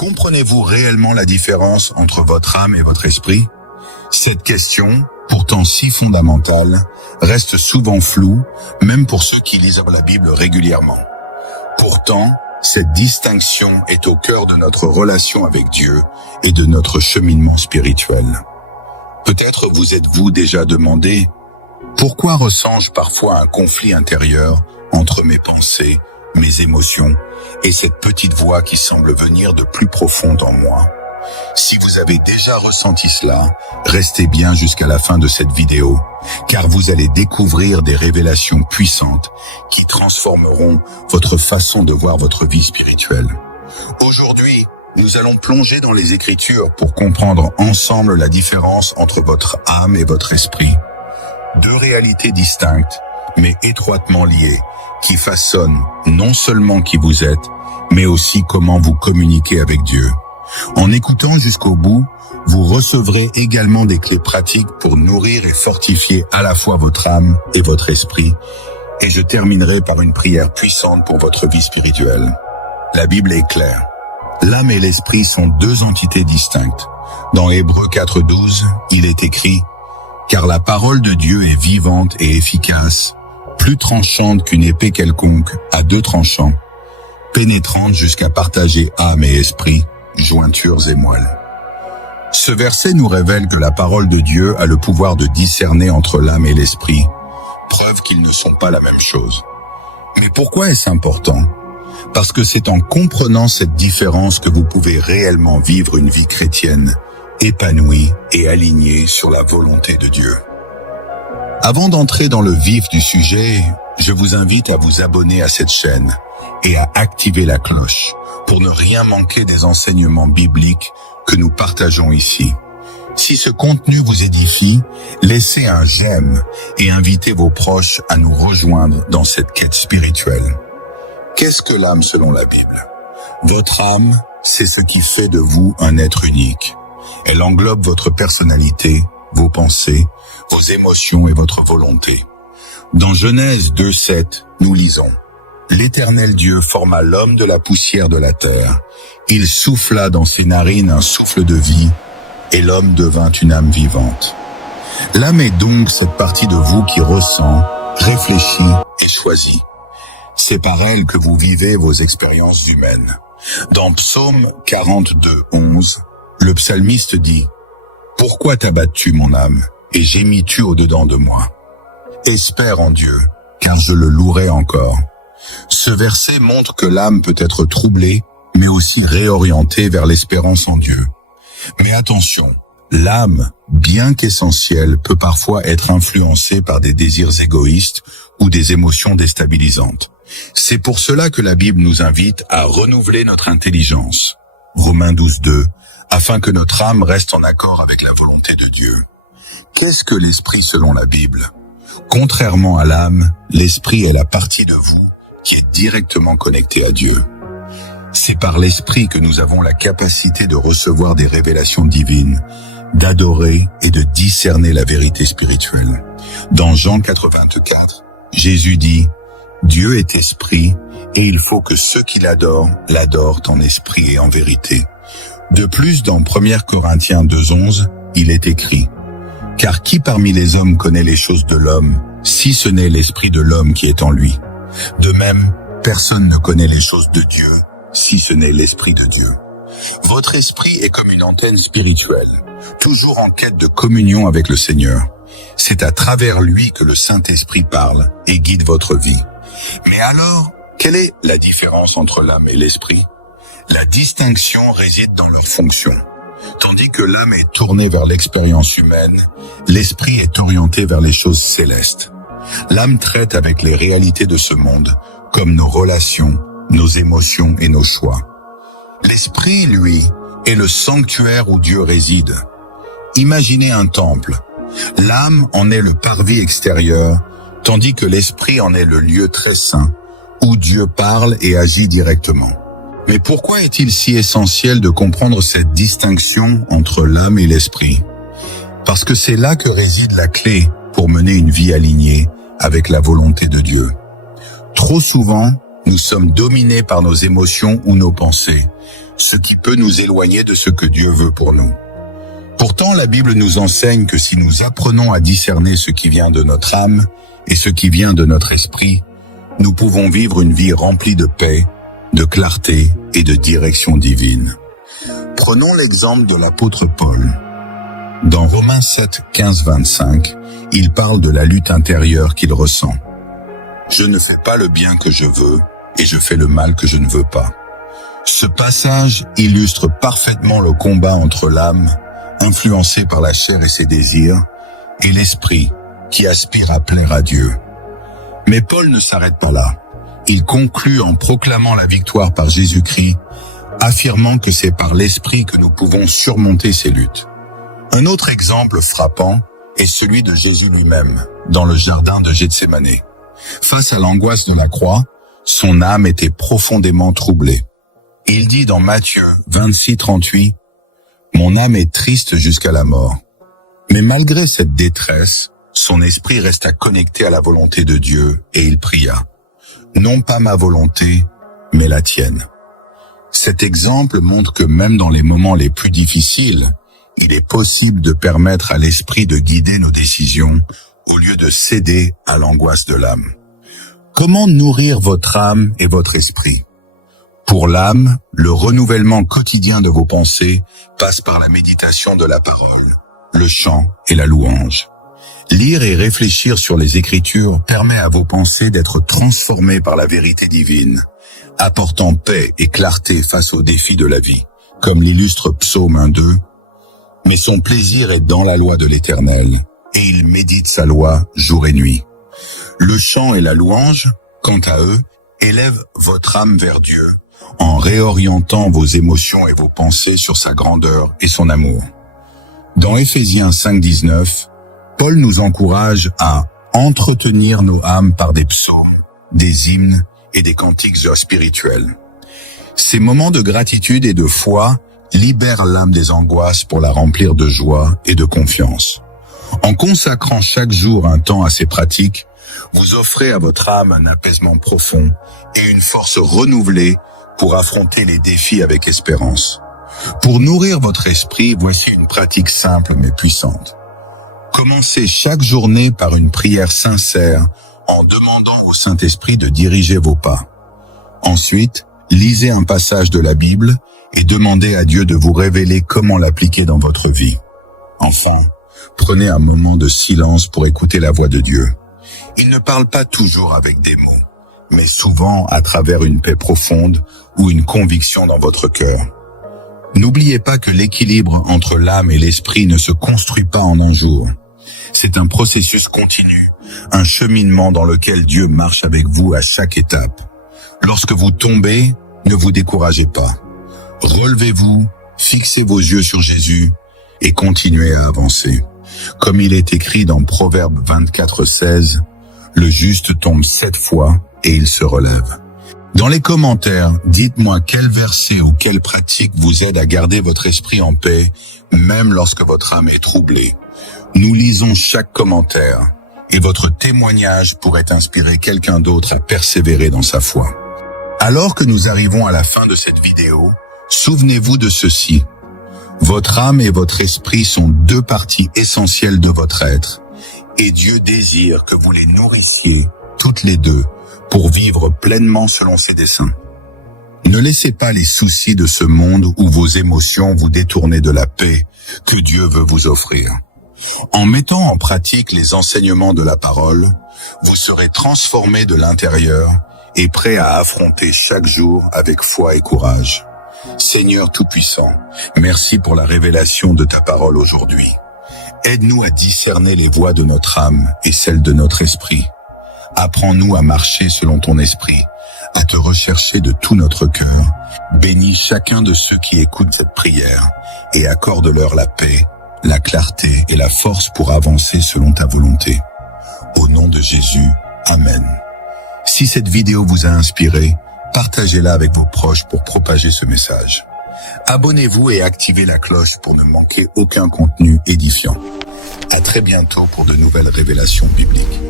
Comprenez-vous réellement la différence entre votre âme et votre esprit? Cette question, pourtant si fondamentale, reste souvent floue, même pour ceux qui lisent la Bible régulièrement. Pourtant, cette distinction est au cœur de notre relation avec Dieu et de notre cheminement spirituel. Peut-être vous êtes-vous déjà demandé « Pourquoi ressens-je parfois un conflit intérieur entre mes pensées, mes émotions et cette petite voix qui semble venir de plus profond en moi ?» Si vous avez déjà ressenti cela, restez bien jusqu'à la fin de cette vidéo, car vous allez découvrir des révélations puissantes qui transformeront votre façon de voir votre vie spirituelle. Aujourd'hui, nous allons plonger dans les Écritures pour comprendre ensemble la différence entre votre âme et votre esprit. Deux réalités distinctes, mais étroitement liées, qui façonnent non seulement qui vous êtes, mais aussi comment vous communiquez avec Dieu. En écoutant jusqu'au bout, vous recevrez également des clés pratiques pour nourrir et fortifier à la fois votre âme et votre esprit. Et je terminerai par une prière puissante pour votre vie spirituelle. La Bible est claire. L'âme et l'esprit sont deux entités distinctes. Dans Hébreux 4:12, il est écrit « Car la parole de Dieu est vivante et efficace, plus tranchante qu'une épée quelconque, à deux tranchants, pénétrante jusqu'à partager âme et esprit, jointures et moelle. » Ce verset nous révèle que la parole de Dieu a le pouvoir de discerner entre l'âme et l'esprit, preuve qu'ils ne sont pas la même chose. Mais pourquoi est-ce important? Parce que c'est en comprenant cette différence que vous pouvez réellement vivre une vie chrétienne, épanouie et alignée sur la volonté de Dieu. Avant d'entrer dans le vif du sujet, je vous invite à vous abonner à cette chaîne et à activer la cloche pour ne rien manquer des enseignements bibliques que nous partageons ici. Si ce contenu vous édifie, laissez un j'aime et invitez vos proches à nous rejoindre dans cette quête spirituelle. Qu'est-ce que l'âme selon la Bible? Votre âme, c'est ce qui fait de vous un être unique. Elle englobe votre personnalité, vos pensées, vos émotions et votre volonté. Dans Genèse 2:7, nous lisons « L'Éternel Dieu forma l'homme de la poussière de la terre. Il souffla dans ses narines un souffle de vie, et l'homme devint une âme vivante. » L'âme est donc cette partie de vous qui ressent, réfléchit et choisit. C'est par elle que vous vivez vos expériences humaines. Dans Psaume 42:11, le psalmiste dit « Pourquoi t'abattes-tu, mon âme, et gémis-tu au-dedans de moi? Espère en Dieu, car je le louerai encore. » Ce verset montre que l'âme peut être troublée, mais aussi réorientée vers l'espérance en Dieu. Mais attention, l'âme, bien qu'essentielle, peut parfois être influencée par des désirs égoïstes ou des émotions déstabilisantes. C'est pour cela que la Bible nous invite à renouveler notre intelligence. Romains 12:2, afin que notre âme reste en accord avec la volonté de Dieu. Qu'est-ce que l'esprit selon la Bible? Contrairement à l'âme, l'esprit est la partie de vous qui est directement connectée à Dieu. C'est par l'esprit que nous avons la capacité de recevoir des révélations divines, d'adorer et de discerner la vérité spirituelle. Dans Jean 4:24, Jésus dit « Dieu est esprit, et il faut que ceux qui l'adorent en esprit et en vérité. » De plus, dans 1 Corinthiens 2:11, il est écrit « Car qui parmi les hommes connaît les choses de l'homme, si ce n'est l'esprit de l'homme qui est en lui? De même, personne ne connaît les choses de Dieu, si ce n'est l'esprit de Dieu. » Votre esprit est comme une antenne spirituelle, toujours en quête de communion avec le Seigneur. C'est à travers lui que le Saint-Esprit parle et guide votre vie. Mais alors, quelle est la différence entre l'âme et l'esprit? La distinction réside dans leur fonction. Tandis que l'âme est tournée vers l'expérience humaine, l'esprit est orienté vers les choses célestes. L'âme traite avec les réalités de ce monde, comme nos relations, nos émotions et nos choix. L'esprit, lui, est le sanctuaire où Dieu réside. Imaginez un temple. L'âme en est le parvis extérieur, tandis que l'esprit en est le lieu très saint, où Dieu parle et agit directement. Mais pourquoi est-il si essentiel de comprendre cette distinction entre l'âme et l'esprit? Parce que c'est là que réside la clé pour mener une vie alignée avec la volonté de Dieu. Trop souvent, nous sommes dominés par nos émotions ou nos pensées, ce qui peut nous éloigner de ce que Dieu veut pour nous. Pourtant, la Bible nous enseigne que si nous apprenons à discerner ce qui vient de notre âme et ce qui vient de notre esprit, nous pouvons vivre une vie remplie de paix, de clarté et de direction divine. Prenons l'exemple de l'apôtre Paul. Dans Romains 7, 15-25, il parle de la lutte intérieure qu'il ressent. « Je ne fais pas le bien que je veux, et je fais le mal que je ne veux pas. » Ce passage illustre parfaitement le combat entre l'âme, influencée par la chair et ses désirs, et l'esprit, qui aspire à plaire à Dieu. Mais Paul ne s'arrête pas là. Il conclut en proclamant la victoire par Jésus-Christ, affirmant que c'est par l'esprit que nous pouvons surmonter ces luttes. Un autre exemple frappant est celui de Jésus lui-même, dans le jardin de Gethsémani. Face à l'angoisse de la croix, son âme était profondément troublée. Il dit dans Matthieu 26-38, « Mon âme est triste jusqu'à la mort. » Mais malgré cette détresse, son esprit resta connecté à la volonté de Dieu et il pria, « Non pas ma volonté, mais la tienne. » Cet exemple montre que même dans les moments les plus difficiles, il est possible de permettre à l'esprit de guider nos décisions au lieu de céder à l'angoisse de l'âme. Comment nourrir votre âme et votre esprit? Pour l'âme, le renouvellement quotidien de vos pensées passe par la méditation de la parole, le chant et la louange. Lire et réfléchir sur les Écritures permet à vos pensées d'être transformées par la vérité divine, apportant paix et clarté face aux défis de la vie, comme l'illustre Psaume 1:2. « Mais son plaisir est dans la loi de l'Éternel, et il médite sa loi jour et nuit. » Le chant et la louange, quant à eux, élèvent votre âme vers Dieu, en réorientant vos émotions et vos pensées sur sa grandeur et son amour. Dans Éphésiens 5:19, Paul nous encourage à entretenir nos âmes par des psaumes, des hymnes et des cantiques spirituels. Ces moments de gratitude et de foi libèrent l'âme des angoisses pour la remplir de joie et de confiance. En consacrant chaque jour un temps à ces pratiques, vous offrez à votre âme un apaisement profond et une force renouvelée pour affronter les défis avec espérance. Pour nourrir votre esprit, voici une pratique simple mais puissante. Commencez chaque journée par une prière sincère en demandant au Saint-Esprit de diriger vos pas. Ensuite, lisez un passage de la Bible et demandez à Dieu de vous révéler comment l'appliquer dans votre vie. Enfin, prenez un moment de silence pour écouter la voix de Dieu. Il ne parle pas toujours avec des mots, mais souvent à travers une paix profonde ou une conviction dans votre cœur. N'oubliez pas que l'équilibre entre l'âme et l'esprit ne se construit pas en un jour. C'est un processus continu, un cheminement dans lequel Dieu marche avec vous à chaque étape. Lorsque vous tombez, ne vous découragez pas. Relevez-vous, fixez vos yeux sur Jésus et continuez à avancer. Comme il est écrit dans Proverbe 24:16, le juste tombe 7 fois et il se relève. Dans les commentaires, dites-moi quel verset ou quelle pratique vous aide à garder votre esprit en paix, même lorsque votre âme est troublée. Nous lisons chaque commentaire et votre témoignage pourrait inspirer quelqu'un d'autre à persévérer dans sa foi. Alors que nous arrivons à la fin de cette vidéo, souvenez-vous de ceci. Votre âme et votre esprit sont deux parties essentielles de votre être, et Dieu désire que vous les nourrissiez toutes les deux pour vivre pleinement selon ses desseins. Ne laissez pas les soucis de ce monde ou vos émotions vous détourner de la paix que Dieu veut vous offrir. En mettant en pratique les enseignements de la parole, vous serez transformé de l'intérieur et prêt à affronter chaque jour avec foi et courage. Seigneur Tout-Puissant, merci pour la révélation de ta parole aujourd'hui. Aide-nous à discerner les voies de notre âme et celles de notre esprit. Apprends-nous à marcher selon ton esprit, à te rechercher de tout notre cœur. Bénis chacun de ceux qui écoutent cette prière et accorde-leur la paix, la clarté et la force pour avancer selon ta volonté. Au nom de Jésus, Amen. Si cette vidéo vous a inspiré, partagez-la avec vos proches pour propager ce message. Abonnez-vous et activez la cloche pour ne manquer aucun contenu édifiant. À très bientôt pour de nouvelles révélations bibliques.